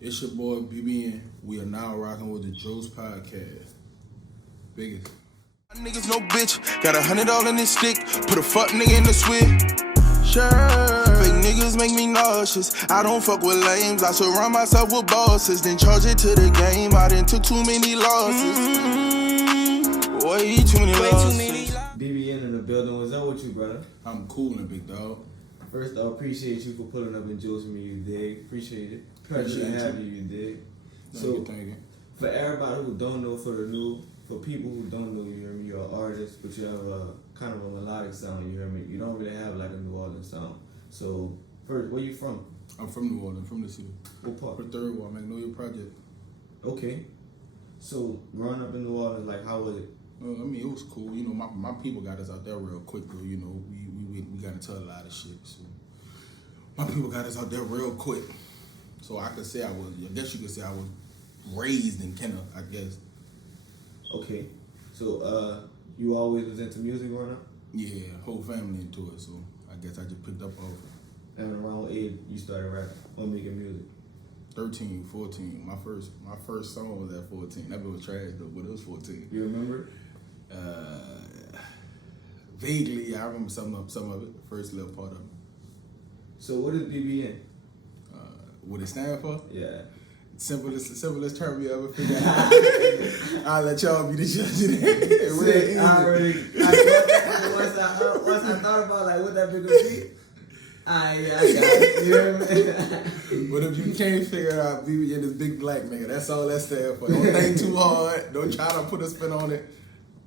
It's your boy BBN. We are now rocking with the Joe's Podcast. Biggest. Niggas no bitch, got $100 all in this stick, put a fuck nigga in the switch. Sure. Fake niggas make me nauseous. I don't fuck with lames. I surround myself with bosses, then charge it to the game. I done took too many losses. Way too many losses. BBN in the building. What's up with you, brother? I'm cool in big dog. First, I appreciate you for pulling up and Jules for me, you dig. Appreciate it. Pleasure to have you, dig. Thank you. For everybody who don't know, for people who don't know, you hear me, you're an artist, but you have a kind of a melodic sound, you hear me? You don't really have like a New Orleans sound. So, first, where you from? I'm from New Orleans, from the city. What part? For Third Ward, Magnolia Project. Okay. So, growing up in New Orleans, like, how was it? It was cool. You know, my people got us out there real quick, though. You know, we got into a lot of shit. So, my people got us out there real quick. So, I guess you could say I was raised in Kenner, I guess. Okay. So, you always was into music growing up? Yeah, whole family into it. So, I guess I just picked up off it. And around what age you started rapping or making music? 13, 14. My first song was at 14. That bit was trash though, but it was 14. You remember? Vaguely, I remember some of it, the first little part of it. So what is BBN? What it stand for? Yeah. Simplest term you ever figured out. I'll let y'all be the judge of that. Sick, I already. Once I thought about like what that big would be, I got it. You hear me? But if you can't figure it out, BBN is big black nigga. That's all that stands for. Don't think too hard. Don't try to put a spin on it.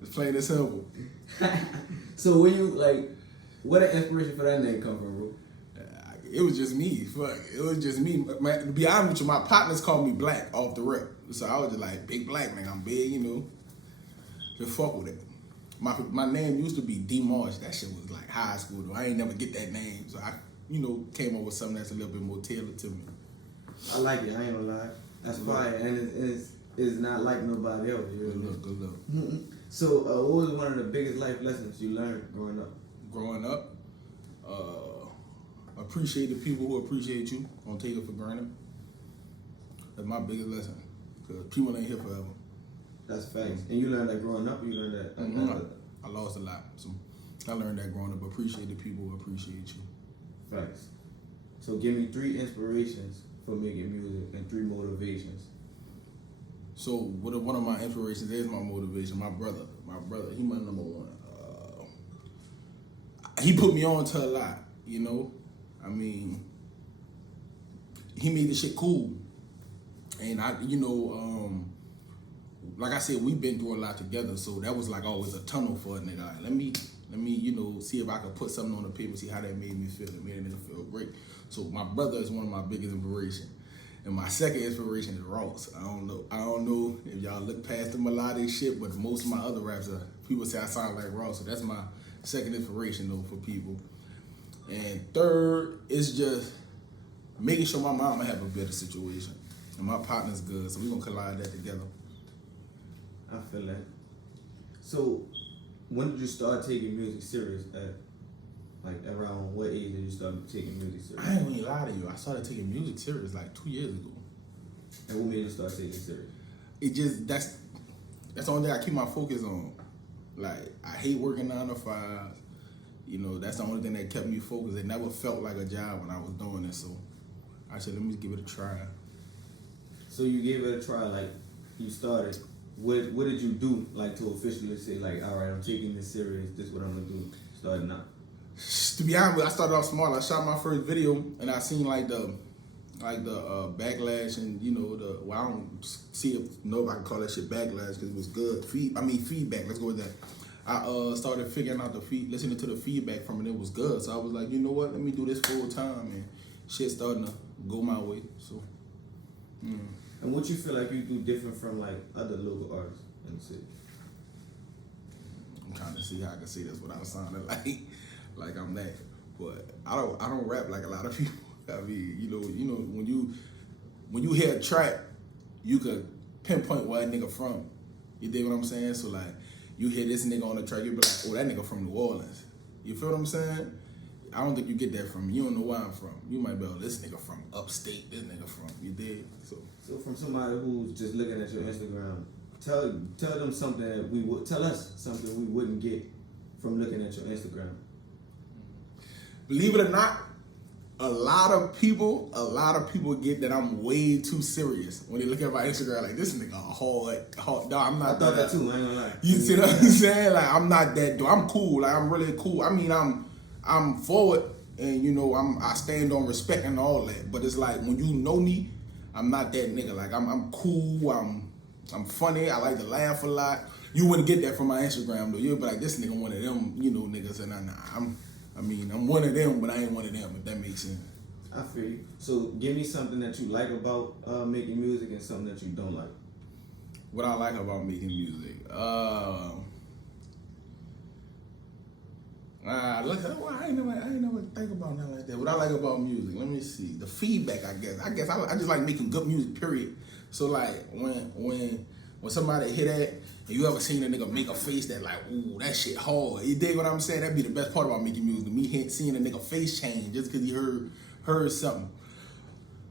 It's plain and simple. So when you like, where the inspiration for that name come from, bro? It was just me. Fuck. It was just me. Man, to be honest with you, my partners called me Black off the rip. So I was just like, big black, man. I'm big, you know. Just fuck with it. My name used to be D Marsh. That shit was like high school, though. I ain't never get that name. So I, came up with something that's a little bit more tailored to me. I like it. I ain't gonna lie. That's fire. And it's not like nobody else. You know? Good luck. So what was one of the biggest life lessons you learned growing up? Growing up, appreciate the people who appreciate you. Don't take it for granted. That's my biggest lesson. Because people ain't here forever. That's facts. And you learned that growing up, or you learned that? I lost a lot. So I learned that growing up. Appreciate the people who appreciate you. Facts. So give me 3 inspirations for making music and 3 motivations. So one of my inspirations is my motivation. My brother, he my number one. He put me on to a lot, you know. I mean, he made this shit cool. And like I said, we've been through a lot together, so that was like always a tunnel for a nigga. Like, let me, see if I could put something on the paper, see how that made me feel. It made a nigga feel great. So my brother is one of my biggest inspirations. And my second inspiration is Ross. I don't know if y'all look past the melodic shit, but most of my other raps people say I sound like Ross. So that's my second inspiration though for people. And third is just making sure my mama have a better situation. And my partner's good, so we're gonna collide that together. I feel that. So when did you start taking music serious at? Like around what age did you start taking music serious? I ain't gonna lie to you. I started taking music serious like 2 years ago. And what made you start taking it serious? It just that's the only thing I keep my focus on. Like I hate working 9 to 5. That's the only thing that kept me focused. It never felt like a job when I was doing it. So I said, let me give it a try. So you gave it a try. Like you started. What did you do like to officially say like, all right, I'm taking this serious. This is what I'm gonna do. Starting out. To be honest, I started off small. I shot my first video, and I seen like the backlash, and I don't know if I can call that shit backlash because it was good. Feedback. Let's go with that. I started figuring out listening to the feedback from it. It was good, so I was like, you know what? Let me do this full time, and shit starting to go my way. So. And what you feel like you do different from like other local artists in the city? I'm trying to see how I can say this without sounding like I'm that, but I don't rap like a lot of people. I mean, when you hear a track, you could pinpoint where that nigga from. You dig what I'm saying? So like, you hear this nigga on the track, you be like, oh, that nigga from New Orleans. You feel what I'm saying? I don't think you get that from me. You don't know where I'm from. You might be like, this nigga from upstate, this nigga from, you did? So from somebody who's just looking at your Instagram, tell them something that we would, tell us something we wouldn't get from looking at your Instagram. Believe it or not, a lot of people get that I'm way too serious when they look at my Instagram. Like, this nigga hard. No, I'm not. I thought that too. I ain't gonna lie. You see what I'm saying? Like, I'm not that dude. I'm cool. Like, I'm really cool. I mean, I'm forward, and you know, I stand on respect and all that. But it's like when you know me, I'm not that nigga. Like, I'm cool. I'm funny. I like to laugh a lot. You wouldn't get that from my Instagram though. You'd be like, this nigga one of them, you know, niggas, and I'm one of them, but I ain't one of them, if that makes sense. I feel you. So give me something that you like about making music and something that you don't like. What I like about making music, I ain't never think about nothing like that. What I like about music, let me see. The feedback, I guess I just like making good music, period. So like when somebody hear that, and you ever seen a nigga make a face that like, ooh, that shit hard. You dig what I'm saying? That'd be the best part about making music. Me seeing a nigga face change just because he heard something.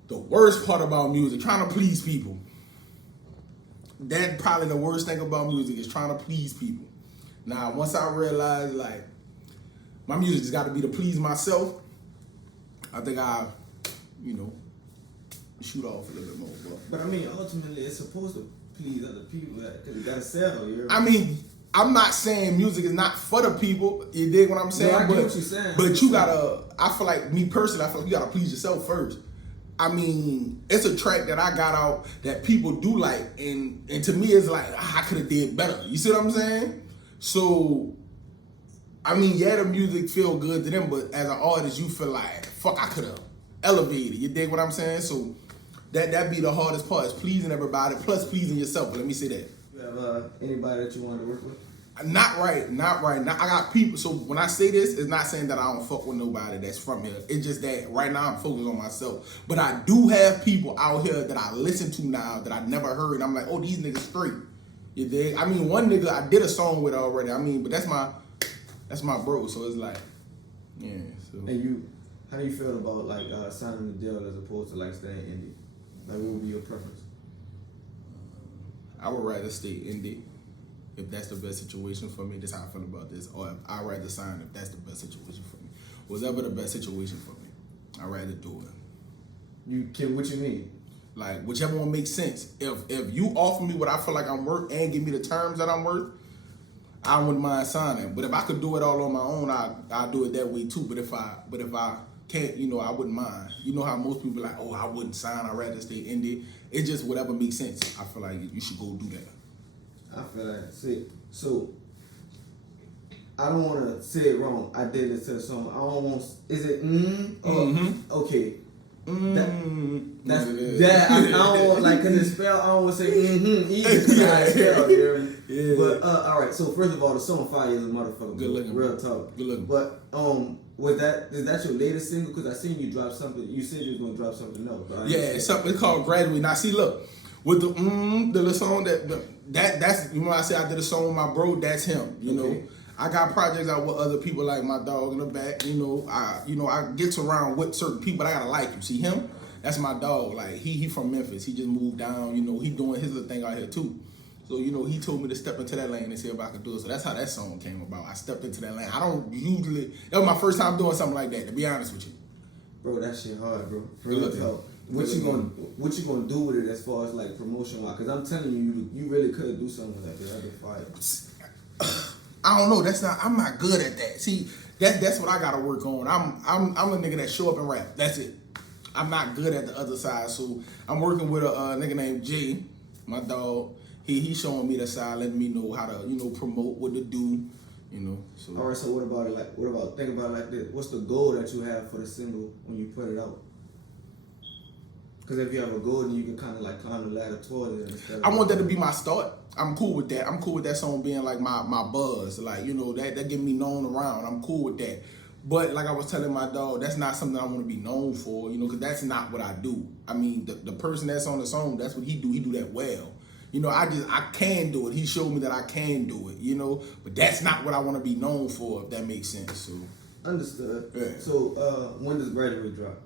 The worst part about music, trying to please people. That probably the worst thing about music is trying to please people. Now, once I realized like my music just got to be to please myself, I think I, you know, shoot off a little bit more. But I mean, ultimately, it's supposed to please other people because it gotta sell. I mean, I'm not saying music is not for the people. You dig what I'm saying? No, I get what you're saying. But you gotta. I feel like me personally, I feel like you gotta please yourself first. I mean, it's a track that I got out that people do like, and to me, it's like I could have did better. You see what I'm saying? So, I mean, yeah, the music feel good to them, but as an artist, you feel like fuck, I could have elevated. You dig what I'm saying? So. That be the hardest part is pleasing everybody, plus pleasing yourself. But let me say that. You have anybody that you want to work with? Not right now. I got people. So when I say this, it's not saying that I don't fuck with nobody that's from here. It's just that right now I'm focused on myself. But I do have people out here that I listen to now that I never heard. I'm like, oh, these niggas straight. You dig? I mean, one nigga I did a song with already. I mean, but that's my bro. So it's like, yeah. So. And how do you feel about like signing the deal as opposed to like staying indie? Like, what would be your preference? I would rather stay indie if that's the best situation for me. That's how I feel about this. Or I'd rather sign if that's the best situation for me. Whatever the best situation for me, I'd rather do it. What you mean? Like, whichever one makes sense. If you offer me what I feel like I'm worth and give me the terms that I'm worth, I wouldn't mind signing. But if I could do it all on my own, I'd do it that way too. But if I can't, you know, I wouldn't mind. You know how most people like, oh, I wouldn't sign, I'd rather stay indie. It's just whatever makes sense. I feel like you should go do that. I feel like, see, so, I don't want to say it wrong. I did it to the song. I don't want, is it okay. That's that. I don't want, like, cause it's spelled, I don't want to say either cause I spelled, you hear me? Yeah. But, alright, so first of all, the song Fire is a motherfucker. Good looking. Real talk. Good looking. But, is that your latest single? Because I seen you drop something. You said you was gonna drop something else. But it's called Graduate. Now see, look, with the song that's you know I said I did a song with my bro. That's him. You know, I got projects out with other people like my dog in the back. You know, I get around with certain people. But I gotta like you. See him? That's my dog. Like he from Memphis. He just moved down. You know, he doing his little thing out here too. So, you know, he told me to step into that lane and see if I could do it. So that's how that song came about. I stepped into that lane. I don't usually, that was my first time doing something like that, to be honest with you. Bro, that shit hard, bro. For real talk. What you gonna do with it as far as like promotion wise? Because I'm telling you really could do something like that. That'd be fire. I don't know. I'm not good at that. See, that's what I gotta work on. I'm a nigga that show up and rap. That's it. I'm not good at the other side. So I'm working with a nigga named Jay, my dog. He showing me the side, letting me know how to, you know, promote, what to do, you know. So. All right, so what about think about it like this? What's the goal that you have for the single when you put it out? Because if you have a goal, then you can kind of like climb the ladder towards it. Instead I want that to be my start. I'm cool with that. I'm cool with that song being like my buzz. Like, you know, that get me known around. I'm cool with that. But like I was telling my dog, that's not something I want to be known for, you know, because that's not what I do. I mean, the person that's on the song, that's what he do. He do that well. You know, I can do it. He showed me that I can do it, you know. But that's not what I want to be known for, if that makes sense. So Understood. Yeah. So when does Graduate drop?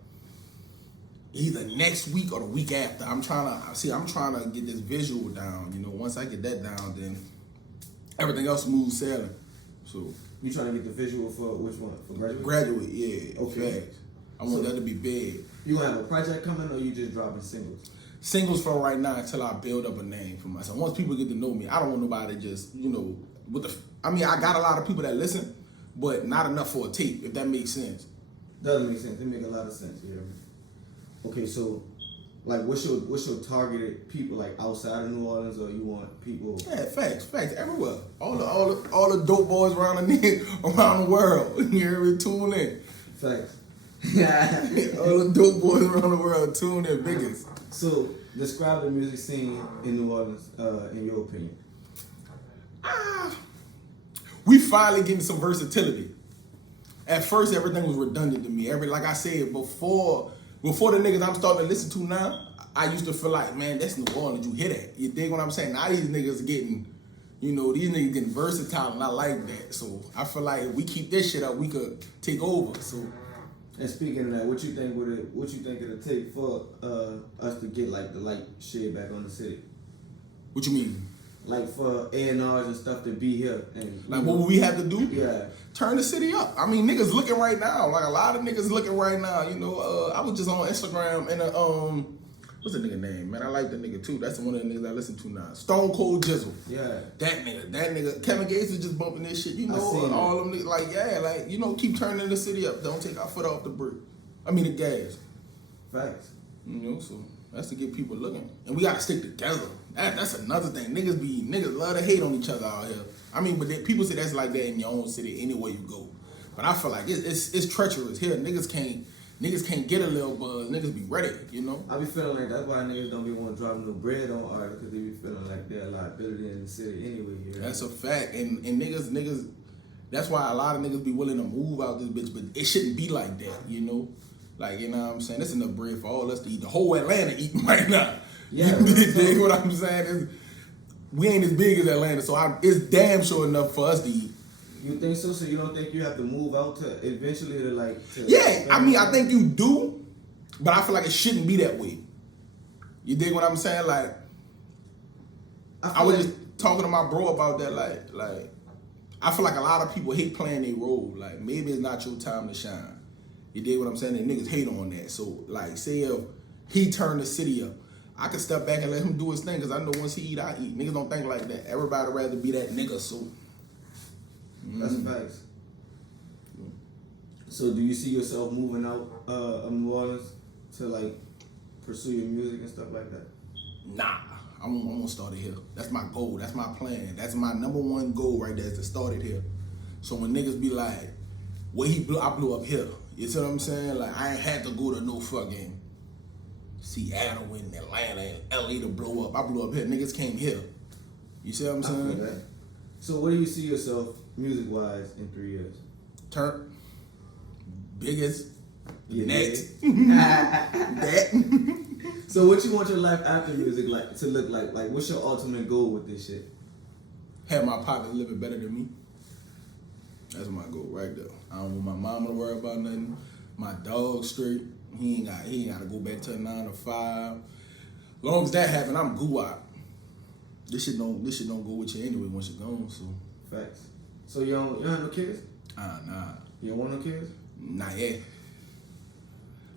Either next week or the week after. I'm trying to get this visual down. You know, once I get that down, then everything else smooth sailing. So You trying to get the visual for which one? For Graduate? Graduate, yeah. Okay. Facts. I want that to be big. You gonna have a project coming, or you just dropping singles? Singles for right now until I build up a name for myself. Once people get to know me, I don't want nobody just, you know, I got a lot of people that listen, but not enough for a tape, if that makes sense. Doesn't make sense. It make a lot of sense. You hear me? Okay, so like, what's your targeted people, like outside of New Orleans, or you want people? Yeah, facts everywhere. All the dope boys around the world. You hear me? Tune in. Facts. All the dope boys around the world, tune in, biggest. So describe the music scene in New Orleans, in your opinion. We finally getting some versatility. At first, everything was redundant to me. Like I said, before the niggas I'm starting to listen to now, I used to feel like, man, that's New Orleans. You hear that? You dig what I'm saying? Now these niggas getting, getting versatile, and I like that. So I feel like if we keep this shit up, we could take over. So. And speaking of that, what you think it'll take for us to get like the light shade back on the city? What you mean? Like for A&Rs and stuff to be here and like what would we have to do? Yeah. Turn the city up. I mean, niggas looking right now. Like a lot of niggas looking right now. I was just on Instagram and what's the nigga name? Man, I like the nigga too. That's one of the niggas I listen to now. Stone Cold Jizzle. Yeah. That nigga. Kevin Gates is just bumping this shit. All them niggas like, keep turning the city up. Don't take our foot off the brake. The gas. Facts. So that's to get people looking. And we gotta stick together. That's another thing. Niggas love to hate on each other out here. But people say that's like that in your own city anywhere you go. But I feel like it's treacherous here. Niggas can't get a little buzz. Niggas be ready, I be feeling like that's why niggas don't be want to drop no bread on artists, because they be feeling like they're a liability in the city anyway. That's a fact. And niggas, that's why a lot of niggas be willing to move out this bitch, but it shouldn't be like that, Like, you know what I'm saying? There's enough bread for all us to eat. The whole Atlanta eating right now. Yeah. You dig what I'm saying? We ain't as big as Atlanta, so it's damn sure enough for us to eat. You think so? So you don't think you have to move out to eventually to Yeah, I think you do, but I feel like it shouldn't be that way. You dig what I'm saying? Like, I was just talking to my bro about that. Like, I feel like a lot of people hate playing their role. Like, maybe it's not your time to shine. You dig what I'm saying? And niggas hate on that. So, like, say if he turned the city up, I can step back and let him do his thing, because I know once he eat, I eat. Niggas don't think like that. Everybody rather be that nigga, so. That's facts. So do you see yourself moving out of New Orleans to like pursue your music and stuff like that? Nah, I'm gonna start it here. That's my goal. That's my plan. That's my number one goal right there, is to start it here. So when niggas be like, I blew up here. You see what I'm saying? Like, I ain't had to go to no fucking Seattle and Atlanta and LA to blow up. I blew up here. Niggas came here. You see what I'm saying? So where do you see yourself music-wise in 3 years? Turn. Biggest. Next. That. That. So what you want your life after music like to look like? Like, what's your ultimate goal with this shit? Have my partner living better than me. That's my goal right there. I don't want my mama to worry about nothing. My dog straight. He ain't got to go back to a 9 to 5. As long as that happen, I'm goo-out. This shit don't go with you anyway once you're gone. So. Facts. So you don't have no kids? Nah. You don't want no kids? Not yet.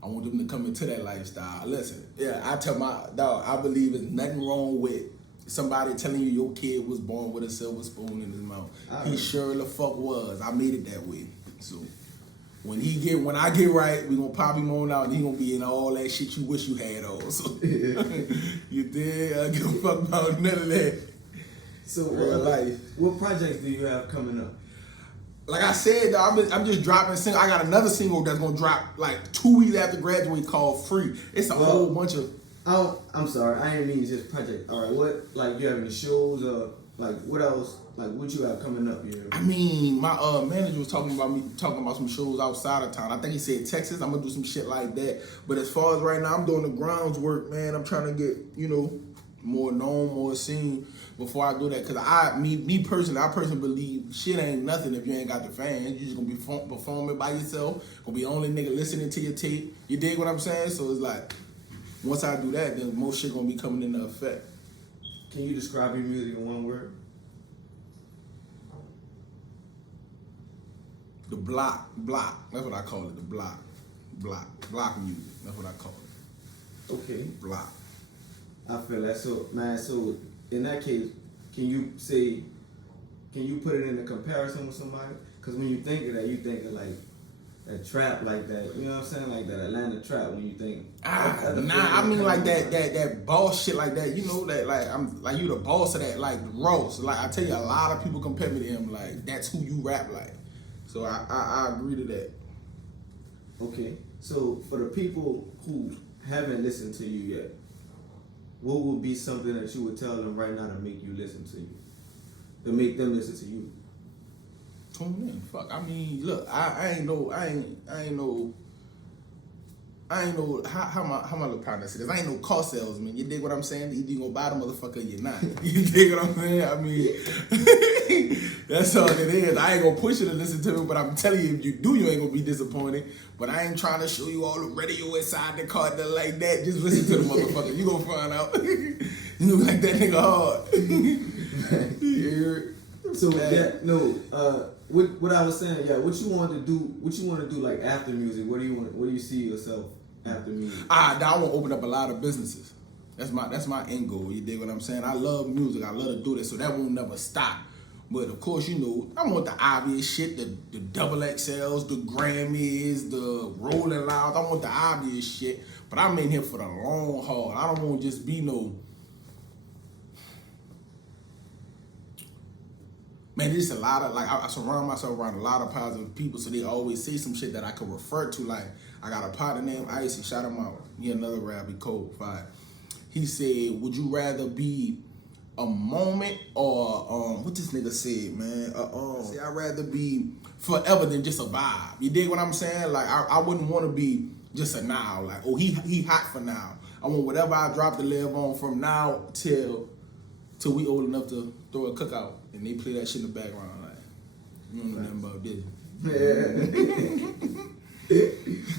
I want them to come into that lifestyle. Listen, yeah, I tell my dog, I believe there's nothing wrong with somebody telling you your kid was born with a silver spoon in his mouth. He sure the fuck was. I made it that way. So when I get right, we gonna pop him on out, and he gonna be in all that shit you wish you had on. So you did. I give a fuck about none of that. So what projects do you have coming up? Like I said, I'm just dropping a single. I got another single that's gonna drop like 2 weeks after Graduate called Free. It's a whole bunch of. I'm sorry, I didn't mean just project. All right, what, like, you have any shows or like what else? Like, what you have coming up here? My manager was talking about some shows outside of town. I think he said Texas. I'm gonna do some shit like that. But as far as right now, I'm doing the grounds work, man. I'm trying to get, more known, more seen before I do that. Cause I personally believe shit ain't nothing if you ain't got the fans. You just gonna be performing by yourself. Gonna be the only nigga listening to your tape. You dig what I'm saying? So it's like, once I do that, then most shit gonna be coming into effect. Can you describe your music in one word? The block. That's what I call it. The block music. That's what I call it. Okay. Block. I feel that. So, man, so in that case, can you put it in a comparison with somebody? Because when you think of that, you think of like that trap, like that, you know what I'm saying? Like that Atlanta trap when you think. I mean like that boss shit like that, you know, that like I'm like you the boss of that, like Ross. Like I tell you, a lot of people compare me to him, like that's who you rap like. So I agree to that. Okay. So for the people who haven't listened to you yet, what would be something that you would tell them right now to make you listen to you? To make them listen to you? Tune in. Fuck. I mean, look, I ain't know how my little partner says. I ain't no car salesman. You dig what I'm saying? Either you gonna buy the motherfucker or you're not. You dig what I'm saying? I mean, that's all it is. I ain't gonna push you to listen to me, but I'm telling you, if you do, you ain't gonna be disappointed. But I ain't trying to show you all the radio inside the car, nothing like that. Just listen to the motherfucker. You gonna find out. You look like that nigga hard. Yeah. So what I was saying, yeah, what you want to do like after music? Where do you see yourself after music? I want to open up a lot of businesses. That's my end goal. You dig what I'm saying? I love music. I love to do this, so that won't never stop. But of course, you know, I want the obvious shit, the double XLs, the Grammys, the Rolling Louds. I want the obvious shit. But I'm in here for the long haul. I don't want to just be no. Man, there's a lot of, like, I surround myself around a lot of positive people, so they always say some shit that I can refer to. Like, I got a partner named Icy, shout him out. He another rapper, Cold Fire. He said, would you rather be a moment or, what this nigga said, man? Say, I'd rather be forever than just a vibe. You dig what I'm saying? Like, I wouldn't want to be just a now. Like, oh, he hot for now. I want whatever I drop to live on from now till we old enough to throw a cookout. And they play that shit in the background, like, you don't know nothing about this. Yeah.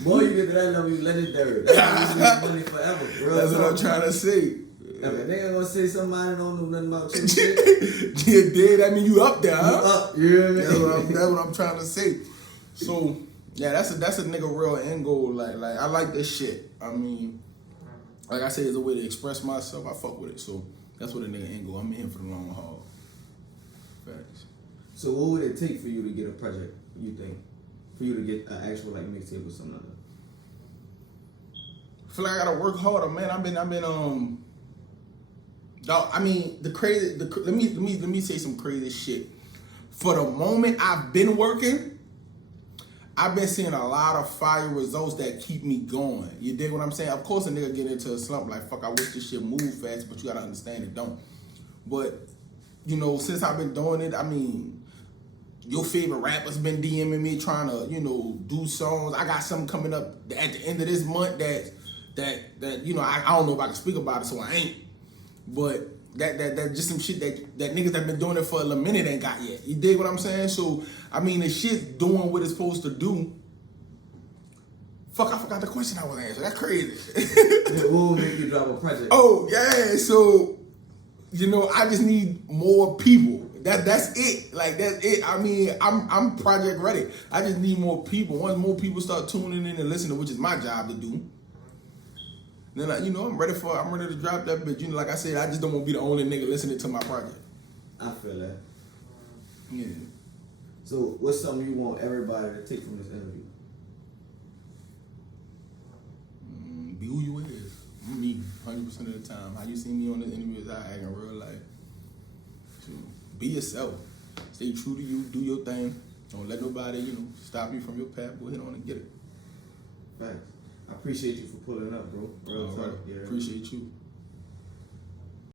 Boy, you get to that level, you legendary. That's how you money forever, bro. That's what I'm trying to say. If a nigga gonna say somebody don't know nothing about your shit. You did, I mean, you up there, huh? You up, you know what I mean? That's what I'm trying to say. So, yeah, that's a nigga real end goal. Like I like this shit. I mean, like I said, it's a way to express myself. I fuck with it. So, that's what a nigga end goal. I'm in here for the long haul. Facts. So what would it take for you to get a project, you think? For you to get an actual like mixtape or something like that? I feel like I gotta work harder, man. I've been dog, I mean, let me say some crazy shit. For the moment I've been working, I've been seeing a lot of fire results that keep me going. You dig what I'm saying? Of course a nigga get into a slump like, fuck, I wish this shit moved fast, but you gotta understand it don't. But you know, since I've been doing it, I mean, your favorite rapper's been DMing me trying to, you know, do songs. I got something coming up at the end of this month that you know, I don't know if I can speak about it, so I ain't. But that just some shit that niggas that been doing it for a minute ain't got yet. You dig what I'm saying? So, I mean, the shit doing what it's supposed to do. Fuck, I forgot the question I was answering. That's crazy. What will make you drop a project? Oh, yeah, so... You know, I just need more people. That's it. Like that's it. I mean, I'm project ready. I just need more people. Once more people start tuning in and listening, which is my job to do, then you know I'm ready to drop that bitch. You know, like I said, I just don't want to be the only nigga listening to my project. I feel that. Yeah. So what's something you want everybody to take from this interview? Be who you is. Me, 100% of the time. How you see me on this interview is how I act in real life. So, be yourself. Stay true to you. Do your thing. Don't let nobody, you know, stop you from your path. Go ahead on and get it. Thanks. I appreciate you for pulling up, bro. Real talk. Right. Yeah. Appreciate you.